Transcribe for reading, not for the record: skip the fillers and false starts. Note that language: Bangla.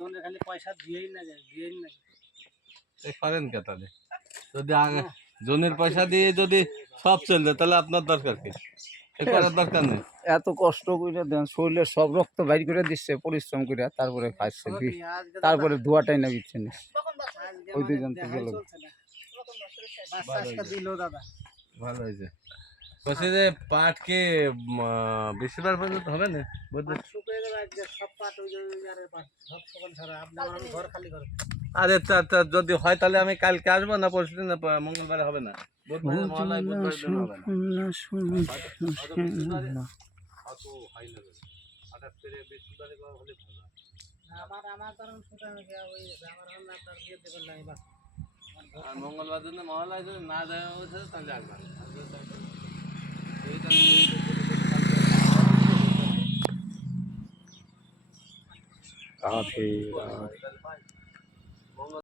জনের খালি পয়সা দিয়েই না যায়, দিয়েই না যায়। করেন কে তাহলে? যদি আগে জনের পয়সা দিয়ে যদি সব চলবে তাহলে আপনার দরকার কি? এ করার দরকার নেই। এত কষ্ট করে দেন, শরীরের সব রক্ত বাইর করে দিচ্ছে পরিশ্রম করে, তারপরে খাচ্ছে, তারপরে ধোয়াটাই না দিচ্ছে না। আজকে ওই আমাদের দুজন তো দেখাই গেল। চলছে না। বাচ্চা আজকে দিল দাদা। ভালো হয়েছে। বলছি যে পাট কি বৃহস্পতিবার পর্যন্ত হবে না? পাট শুকিয়ে যাবে আজকে, সব পাট ওই যে ওই আরে পাট সব সকাল ছাড়া আপনার আমি ঘর খালি করে। আরে যদি হয় তাহলে আমি কালকে আসবো না পরশু দিন, মঙ্গলবারে হবে না, বুধবারে মহালয়, বুধবার দিন হবে না। অত হাই লেভেল হঠাৎ করে বৃহস্পতিবারে হলে ভালো হয়। আমার কারণ শুকানো গিয়া ওই আমার হল আপনার দিয়ে দেবেন না এবার। আর মঙ্গলবার দিন মহালয় যদি না দেওয়া হয়েছে তাহলে আসবেন। রাধে রাধে।